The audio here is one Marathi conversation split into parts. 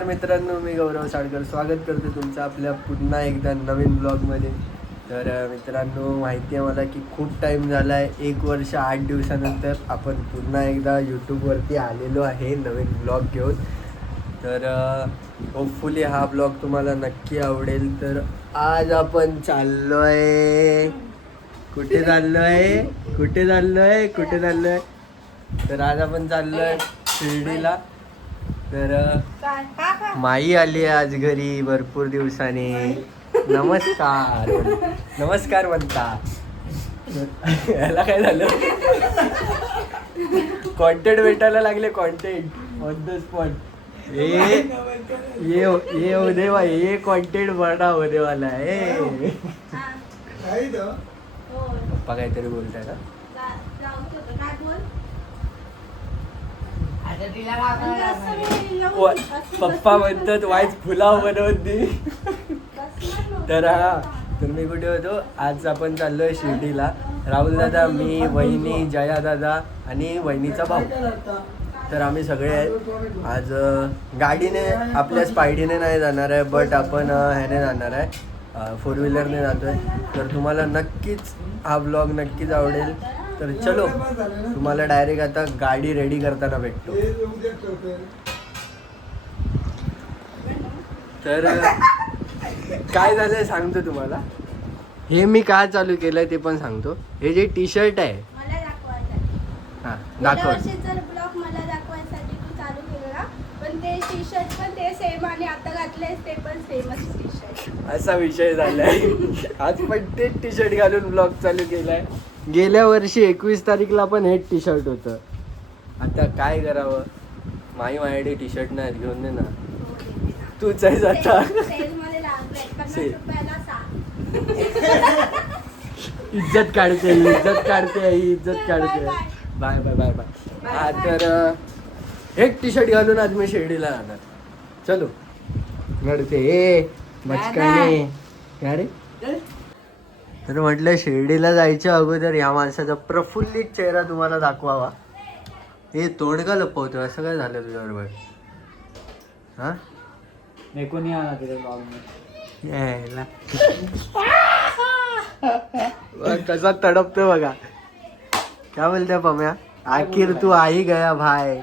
नमस्कार मित्रांनो, मी गौरव साळकर स्वागत करतो तुमचं आपल्या पुन्हा एकदा नवीन ब्लॉगमध्ये. तर मित्रांनो, माहिती आहे मला की खूप टाईम झाला आहे, 1 वर्ष 8 दिवसानंतर आपण पुन्हा एकदा यूट्यूबवरती आलेलो आहे नवीन ब्लॉग घेऊन. तर होपफुली हा ब्लॉग तुम्हाला नक्की आवडेल. तर आज आपण चाललो आहे, कुठे चाललो आहे. तर आज आपण चाललो आहे शिर्डीला. तर माई आली आज घरी भरपूर दिवसांनी. नमस्कार म्हणता. याला काय झालं, कॉन्टेंट भेटायला लागले, कॉन्टेंट ऑन द स्पॉट. ये उदय भाई, ये कॉन्टेंट बड़ा होने वाला है. पप्पा काहीतरी बोलताय ना. पप्पा म्हणतात वाईच पुलाव बनवती. तर मी कुठे होतो, आज आपण चाललोय शिर्डीला. राहुल दादा, मी, वहिनी, जया दादा आणि वहिनीचा भाऊ. तर आम्ही सगळे आहेत. आज गाडीने आपल्या स्पायडीने नाही जाणार आहे, बट आपण ह्याने जाणार आहे, 4 व्हीलरने जातोय. तर तुम्हाला नक्कीच हा ब्लॉग नक्कीच आवडेल. तर चलो, तुम्हाला डायरेक्ट आता गाडी रेडी करताना भेटतो. तर काय झालंय सांगतो तुम्हाला. हे मी काय चालू केलंय ते पण सांगतो. हे जे टी शर्ट आहे, हां दाखव. ब्लॉग मला दाखवायसाठी तू चालू केला, पण ते टी शर्ट पण ते सेम आणि आता घातले ते पण सेमच टी शर्ट. असा विषय झालाय. आज पण तेच टी शर्ट घालून ब्लॉग चालू केलाय. गेल्या वर्षी 21 तारीखला पण हेच टी शर्ट होतं. आता काय करावं, माझ्याकडे टी शर्ट नाही, घेऊन दे ना. तूच आहेस आता. इज्जत काढते. बाय. हा, तर एक टी शर्ट घालून आज मी शिर्डीला जाणार. चलो नडते मचकाने. काय रे. तर म्हटलं शिर्डीला जायच्या अगोदर या माणसाचा प्रफुल्लित चेहरा तुम्हाला दाखवावा. हे तोंड का लपवतो, असं काय झालं तुझ्याबरोबर? हा, कोणी आला तिथे यायला कसा तडपतो बघा. काय बोलते पम्या, आखिर तू आई गया भाई.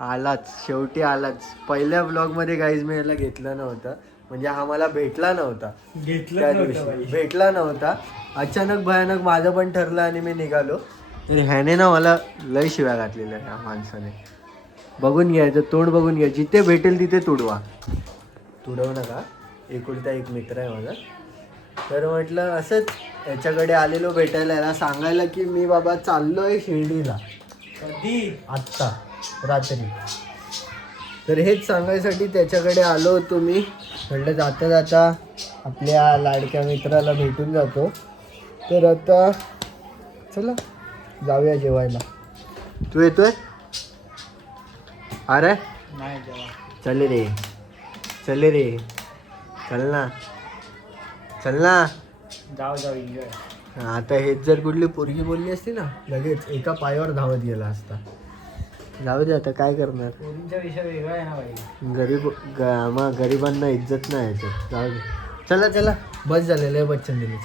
आलाच, शेवटी आलाच. पहिल्या ब्लॉग मध्ये गाईज मी याला घेतलं नव्हतं, म्हणजे हा मला भेटला नव्हता. भेटला नव्हता अचानक भयानक माझं पण ठरलं आणि मी निघालो. तर ह्याने ना मला लय शिव्या घातलेल्या ह्या माणसाने. बघून घ्यायचं, तोंड बघून घ्या. जिथे भेटेल तिथे तुडवा. तुडवू नका, एकुलता एक मित्र आहे माझा. तर म्हटलं असंच याच्याकडे आलेलो भेटायला, याला सांगायला की मी बाबा चाललोय शिर्डीला. कधी? आत्ता रात्री. तर हेच सांगायसाठी त्याच्याकडे आलो होतो मी. म्हटलं जाता जाता आपल्या लाडक्या मित्राला भेटून जातो. तर आता चला जाऊया जेवायला. तू येतोय? अरे नाही जेव्हा. चल रे चल ना. जाऊ एन्जॉय. आता हेच जर कुठली पोरगी बोलली असती ना, लगेच एका पायावर धावत गेला असता. जाऊ दे, आता काय करणार. पोरींचा विषय वेगळा आहे ना भाई. गरिबांना इज्जत नाही याच्यात. जाऊ दे, चला बस झालेलं आहे. बच्चन दिले.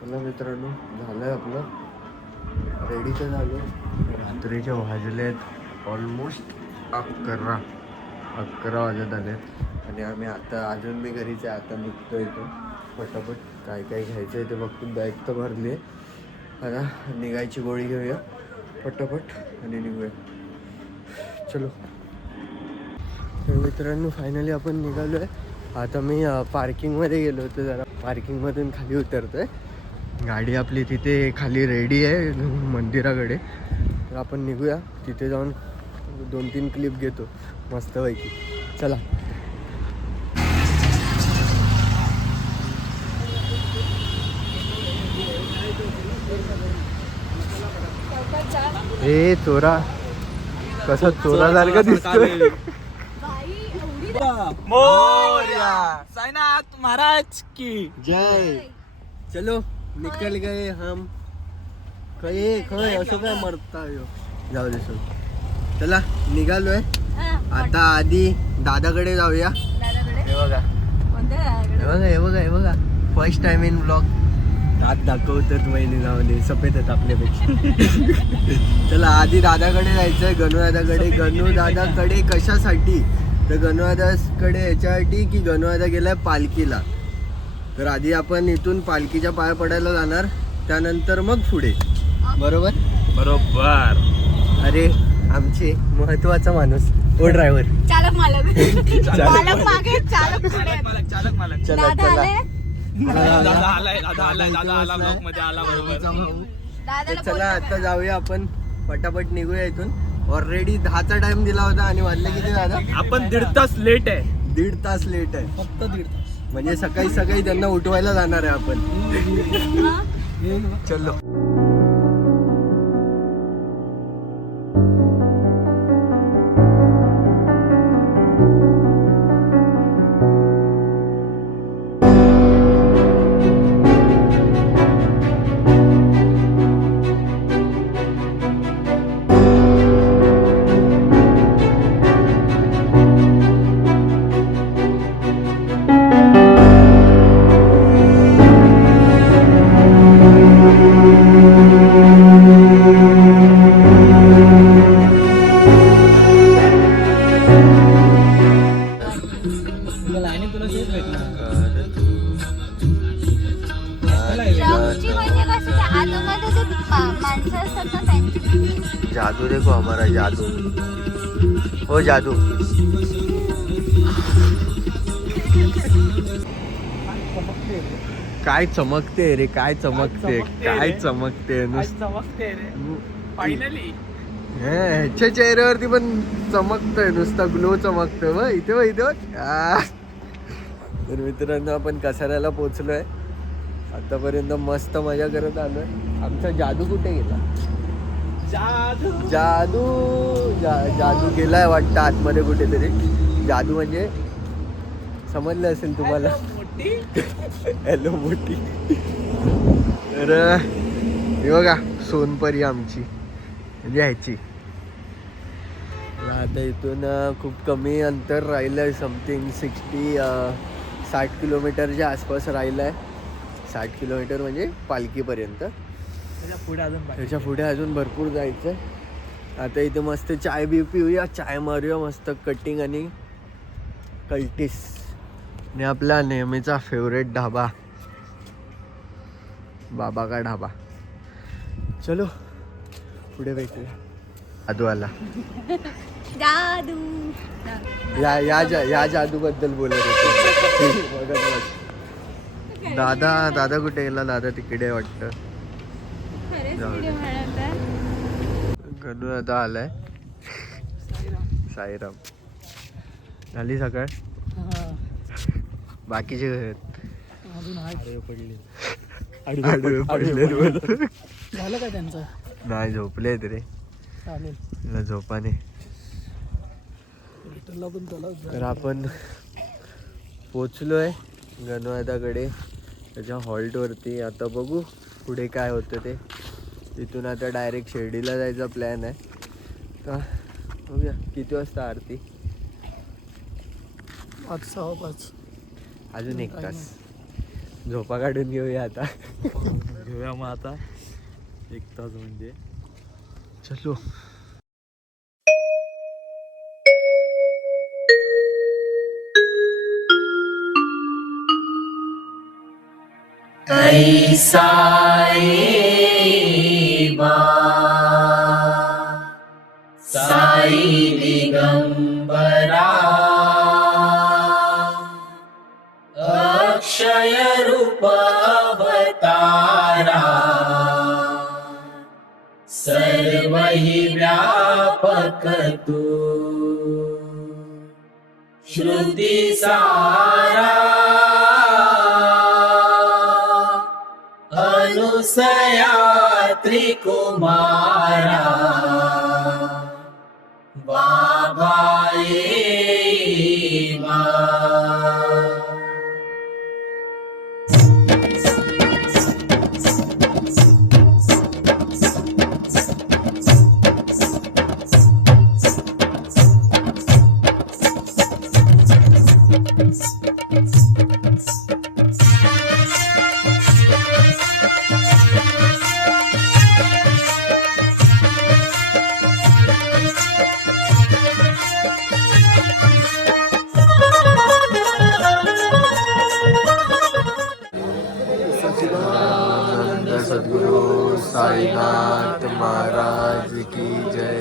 चला मित्रांनो, झालंय आपलं रेडी. तर झालो. रात्रीचे वाजलेत ऑलमोस्ट 11 वाजत आले. आणि आम्ही आता अजून मी घरीच आहे. आता निघतो इथं पटापट. काय घ्यायचं आहे ते बघतो. बॅग तर भरली आहे. आता निघायची गोळी घेऊया पटापट आणि निघूया. चलो. तर मित्रांनो, फायनली आपण निघालो आहे. आता मी पार्किंगमध्ये गेलो होतो, जरा पार्किंगमधून खाली उतरतो आहे. गाडी आपली तिथे खाली रेडी आहे मंदिराकडे. तर आपण निघूया. तिथे जाऊन 2-3 क्लिप घेतो मस्तपैकी. चला. ए चोरा, कसा चोरासारखा दिसतोय. साईनाथ महाराज की जय. चलो निकल गए हम. काय असं काय मरता. जाऊ दे. चला निघालोय. आता आधी दादाकडे जाऊया. दादाकडे हे बघा कोणत्या दादाकडे? हे बघा फर्स्ट टाइम इन ब्लॉग. दात दाखवतात वहिनी जाऊन सफेद आहेत आपल्यापेक्षा. चला आधी दादाकडे जायचंय, गणू दादाकडे. गणू दादाकडे कशासाठी? तर गणू दादाकडे याच्यासाठी की गणू दादा गेलाय पालखीला. तर आधी आपण इथून पालखीच्या पाया पडायला जाणार, त्यानंतर मग पुढे. बरोबर. अरे आमचे महत्वाचा माणूस ओ ड्रायव्हर चालक मालक मालक मागे चालक पुढे. चला दादा चला. आले. तर चला आता जाऊया आपण, पटापट निघूया इथून. ऑलरेडी 10चा टाइम दिला होता आणि वाजले किती दादा? आपण 1.5 तास लेट आहे. 1.5 तास लेट आहे. फक्त 1.5 तास. म्हणजे सकाळी त्यांना उठवायला जाणार आहे आपण. चलो. राऊची म्हणजे कसं ते आतमध्ये जे माणसं असतात ना त्यांची. जादू देखो हमारा जादू. हो जादू. काय चमकते रे, काय चमकते, काय चमकते चमकते रे फायनली. ह्याच्या चेहऱ्यावरती पण चमकतंय, नुसता ग्लो चमकतोय. बघ इथे बघ, इथे बघ. तर मित्रांनो आपण कसाऱ्याला पोचलोय. आतापर्यंत मस्त मजा करत आलोय. आमचा जादू कुठे गेला? जादू जादू गेलाय वाटतं आतमध्ये कुठेतरी. जादू म्हणजे समजलं असेल तुम्हाला. हॅलो मोठी. तर हे बघा सोनपरी आमची, म्हणजे ह्याची. आता इथून खूप कमी अंतर राहिलं आहे. समथिंग 60 किलोमीटरच्या आसपास राहिलं आहे. 60 किलोमीटर म्हणजे पालखीपर्यंत. त्याच्या पुढे अजून भरपूर जायचं आहे. आता इथे मस्त चाय बी पिऊया, चाय मारूया मस्त कटिंग आणि कल्टीस. आणि आपला नेहमीचा फेवरेट ढाबा, बाबा का ढाबा. चलो पुढे भेटूया. जादू आला. जादू. या जादू बद्दल बोलत होतो. दादा कुठे गेला? दादा तिकडे वाटतं. गणू दादा आलाय. साईराम. झाली सकाळ. बाकीचे आडवे पडले. झालं काय त्यांचं? नाही झोपलेत रे. चालेल झोपाने. तर आपण पोचलोय गणवादाकडे, त्याच्या हॉल्टवरती. आता बघू पुढे काय होतं ते. तिथून आता डायरेक्ट शिर्डीला जायचा प्लॅन आहे. तर बघूया किती वाजता आरती. 5:15. अजून 1 तास झोपा काढून घेऊया आता. घेऊया मग आता 1 तास म्हणजे. चलो. कैसा बा साई दिगंबरा अक्षय रूप अवतारा सर्व हि व्यापक तू श्रुती सारा अनुसया त्रिकुमारा बाबा ये मा. सच्चिदानंद सद्गुरु साईनाथ महाराज की जय.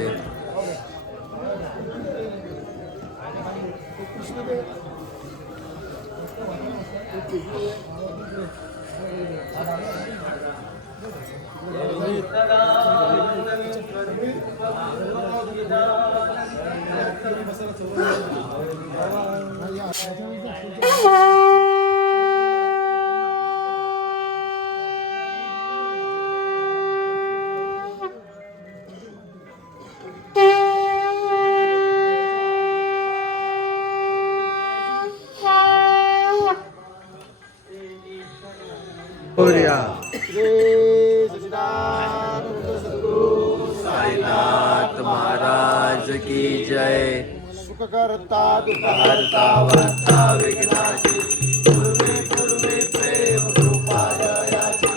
मोरया. साईनाथ महाराज की जय. सुखकर्ता दुःखहर्ता वार्ता विघ्नाची पूर्वे पूर्वे प्रेम कृपालयाची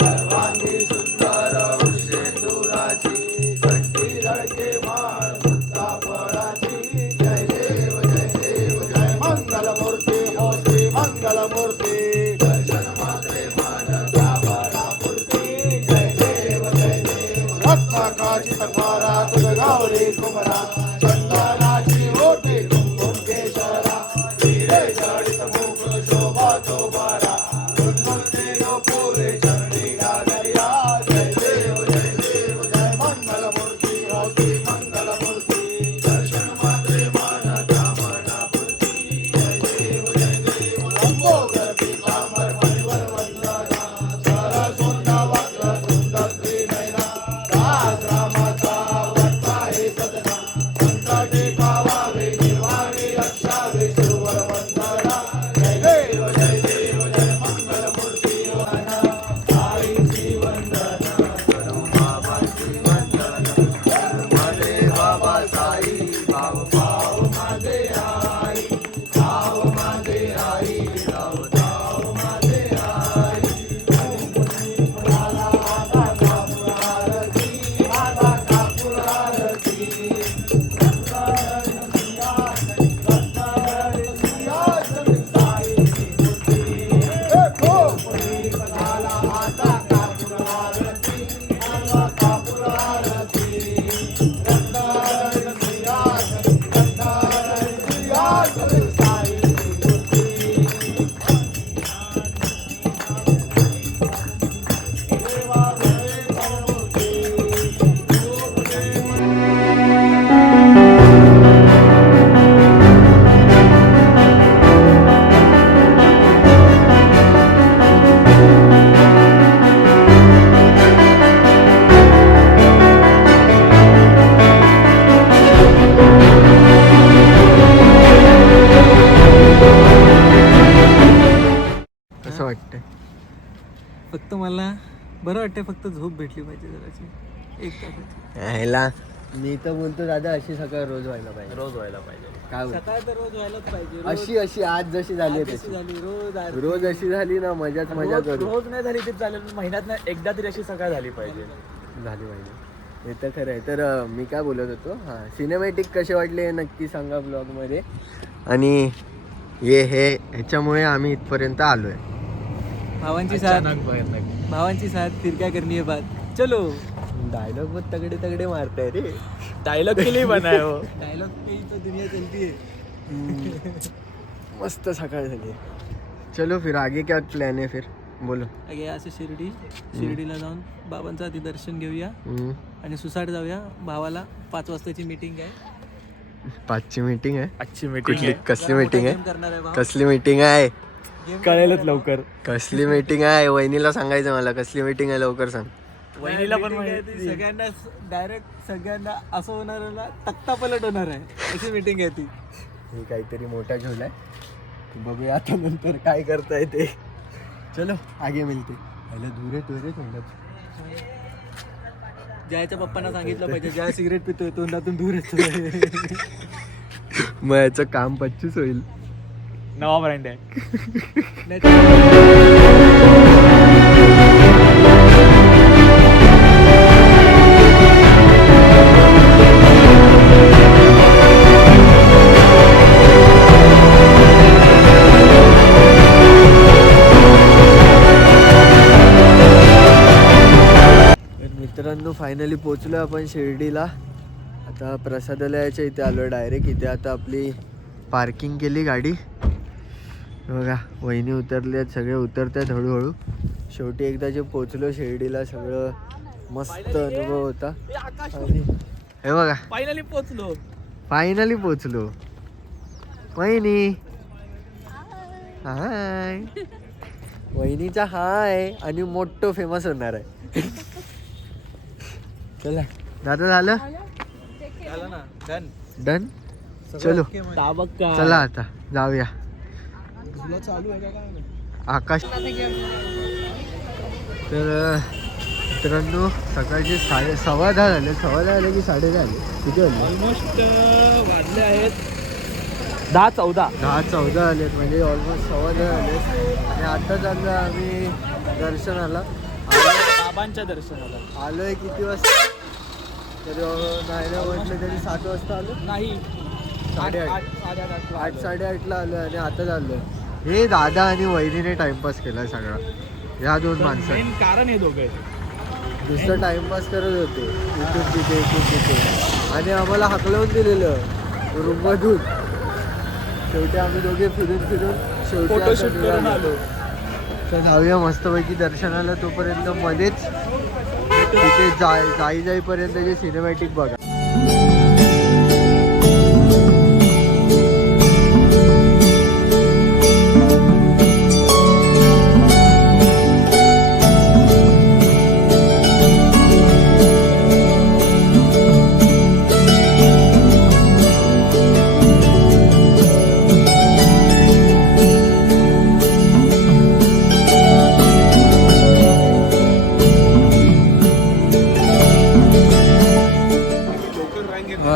सर्वांगी सुंदर वृषेंदुराची कंठी रडके माळ मुक्ता फळाची. जय देव जय देव जय मंगलमूर्ती हो श्री मंगलमूर्ती. दर्शन मात्रे मान गाभारापुरती. जय देव जय देव. रत्नाकाची तक्वारा तुझ गावडी कुमरा चंदनाची ओटी कुंकुम केशरा हिरे जडित मुख शोभा चोबारा गुणगुणते लो पुरे चरणी गागरिया. जय देव जय देव जय मंगलमूर्ती हो श्री मंगलमूर्ती. दर्शन मात्रे मान कामनापुरती. जय देव जय देव. लंबोदर पीतांबर परिवर वंदना सरसोंडा वक्र सुंदर त्रिनयना दास रामाचा वट्टा हे सदना संकटे पावावे निर्वाणी रक्षावे सुरवर वंदना. जय देव जय देव जय मंगलमूर्ती वंदना. आईची वंदना करू बाबाची वंदना माझे बाबा साई भाव भाव माझे आई भाव माझे आई भाव भाव माझे आई. आता कापूर आरती आता कापूर आरती. कसं वाटतंय? फक्त मला बरं वाटतंय, फक्त झोप भेटली पाहिजे जराची 1 तासाची. ह्याला मी तर बोलतो दादा अशी सकाळ रोज व्हायला पाहिजे. रोज व्हायला पाहिजे. काय बोलतो? सकाळ तर रोज व्हायलाच पाहिजे. अशी अशी आज जशी झाली आहे जशी तशी. झाली रोज आरती. रोज अशी झाली ना मजाच मजा करू. रोज नाही झाली तरी चालेल, महिन्यात ना एकदा तरी अशी सकाळ झाली पाहिजे. झाली पाहिजे. हे तर खरं आहे. तर मी काय बोलत होतो, हां सिनेमॅटिक कसे वाटले हे नक्की सांगा ब्लॉगमध्ये. आणि हे ह्याच्यामुळे आम्ही इथपर्यंत आलो आहे. भावांची साथ फिर क्या करनी है बात. चलो. डायलॉग बहुत तगडे तगडे मारताय रे. डायलॉग के लिए बना है वो. डायलॉग पे ही तो दुनिया चलती है. मस्त सकाळ झाली. चलो फिर आगे क्या प्लॅन आहे फिर बोलो. आगे असं शिर्डीला जाऊन बाबांचं आधी दर्शन घेऊया आणि सुसाट जाऊया. भावाला 5 वाजताची मीटिंग आहे. 5ची मीटिंग आहे. आजची कुठली कसली मीटिंग आहे? करणार आहे भाव. कसली मीटिंग आहे? कळेलच लवकर. कसली मीटिंग आहे? वहिनीला सांगायचं मला कसली मीटिंग आहे लवकर सांग. वहिनीला पण सगळ्यांना डायरेक्ट सगळ्यांना असं होणार आहे ना, तख्ता पलट होणार आहे अशी मीटिंग आहे ती. हे काहीतरी मोठा ठेवलाय. बघूया आता नंतर काय करता येते. चलो आगे मिळते. दूर आहे तोंडात. जयाच्या पप्पांना सांगितलं पाहिजे, जया सिगरेट पितोय तोंडातून दूर येतो. मग याचं काम 25 होईल. नवा ब्रँड आहे. मित्रांनो फायनली पोचलो आपण शिर्डीला. आता प्रसादालयाच्या इथे आलो डायरेक्ट. इथे आता आपली पार्किंग केली गाडी. बघा वहिनी उतरल्यात, सगळे उतरतात हळूहळू. शेवटी एकदा जे पोचलो शिर्डीला सगळं मस्त अनुभव होता. आणि हे बघा फायनली पोचलो. वहिनी हाय. वहिनीचा हाय आणि मोठं फेमस होणार आहे. चला दादा झालं डन. चलो चला आता जाऊया. आकाश तर मित्रांनो सकाळचे 10:15 झाले. 10:15 झाले की 10:30 झाले? किती वाजले? ऑलमोस्ट वाजले आहेत 10-14 झालेत म्हणजे ऑलमोस्ट 10:15 झाले. आणि आता चाललो आम्ही दर्शनाला. बाबांच्या दर्शनाला आलोय किती वाजता तरी नाही म्हटलं तरी 7 वाजता आलो. नाही 8:30ला आलो आणि आता चाललोय. हे दादा आणि वहिनीने टाइमपास केला सगळा. ह्या दोन माणसं मेन कारण हे दोघे नुसतं टाइमपास करत होते इथून तिथे इथून तिथे. आणि आम्हाला हाकलवून दिलेलं रूममधून. शेवटी आम्ही दोघे फिरून शेवटी फोटोशूट आता करून निघालो. आलो. तर जाऊया मस्तपैकी दर्शनाला. तोपर्यंत मध्येच तिथे जाईपर्यंत जे सिनेमॅटिक बघा.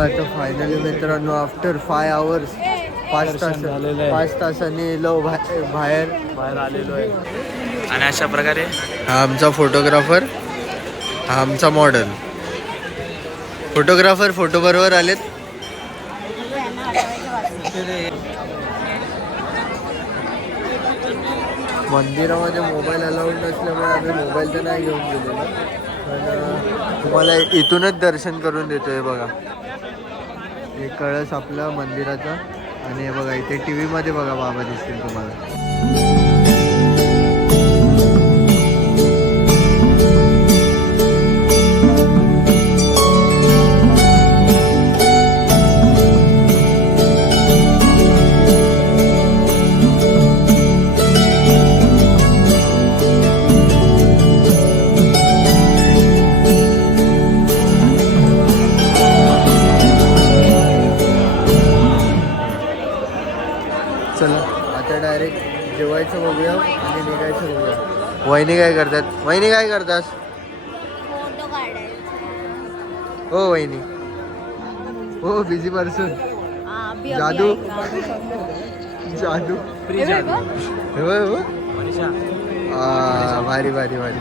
तर फायनली मित्रांनो आफ्टर 5 hours 5 तासांनी बाहेर आलेलो आहे. आणि अशा प्रकारे हा आमचा फोटोग्राफर, हा आमचा मॉडेल. फोटोग्राफर फोटो बरोबर आलेत. मंदिरामध्ये मोबाईल अलाउड नसल्यामुळे आम्ही मोबाईल तर नाही घेऊन गेलेलो. पण तुम्हाला इथूनच दर्शन करून देतोय बघा. हे कळस आपला मंदिराचा. आणि हे बघा इथे TV मध्ये बघा बाबा दिसतील तुम्हाला. चला आता डायरेक्ट जेवायचं बघूया आणि निघायचं बघूया. वहिनी काय करतात? वहिनी काय करतात? फोटो काढायचा. हो वहिनी हो बिझी पर्सन. जादू जादू हो. भारी भारी भारी.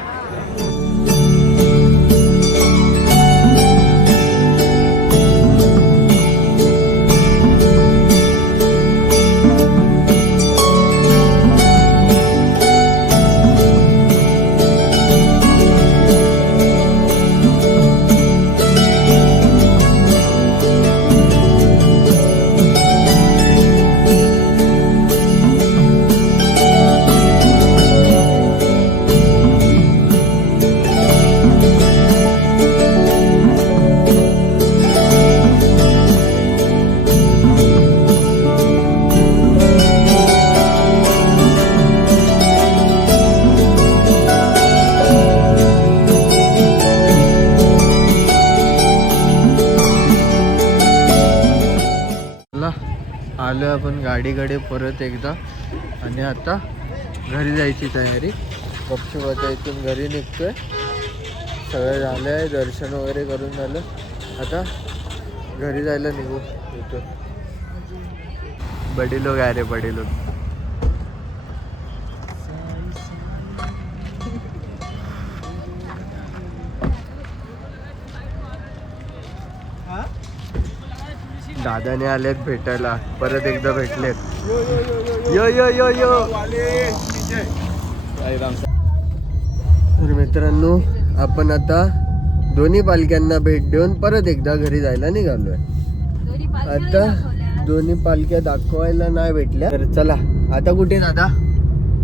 आलो आपण गाडीकडे परत एकदा. आणि आता घरी जायची तयारी. गपचूप आता इथून घरी निघतोय. सगळं झालं आहे, दर्शन वगैरे करून झालं. आता घरी जायला निघू इथून. बडी लोक आहे रे बडी लोक. दादाने आलेत भेटायला. परत एकदा भेटलेत. यो यो यो यो. तर मित्रांनो आपण आता दोन्ही पालख्यांना भेट देऊन परत एकदा घरी जायला निघालोय. आता दोन्ही पालख्या दाखवायला नाही भेटल्या तर चला आता कुठे दादा?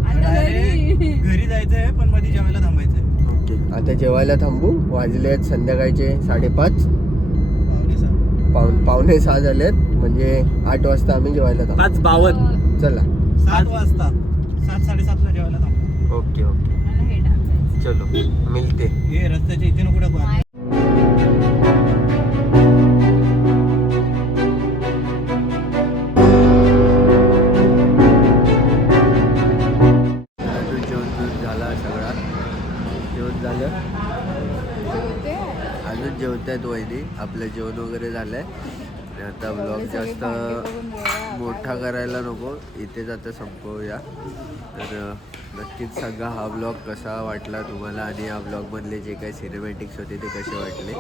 घरी जायचंय पण मध्ये जेवायला थांबायचंय. ओके आता जेवायला थांबू. वाजले आहेत संध्याकाळचे 5:30. पावणे 6 झालेत म्हणजे 8 वाजता आम्ही जेवायला थांबू. 5:52. चला 7 वाजता 7:30ला जेवायला थांबू. ओके ओके चलो मिलते. हे रस्त्याच्या इथे नको टाकू. जेवण झाला सगळा. जेवण झालं अजून जेवतायत वहिनी. आपलं जेवण वगैरे झालंय. आणि आता ब्लॉग जास्त मोठा करायला नको, इथेच आता संपवूया. तर नक्कीच सांगा हा ब्लॉग कसा वाटला तुम्हाला आणि या ब्लॉगमधले जे काही सिनेमॅटिक्स होते ते कसे वाटले.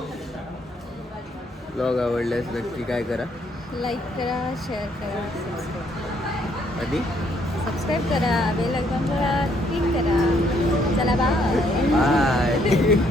ब्लॉग आवडल्यास नक्की काय करा, लाईक करा, शेअर करा, आणि सबस्क्राईब करा, बेल आयकॉन वर क्लिक करा. चला बाय. बाय.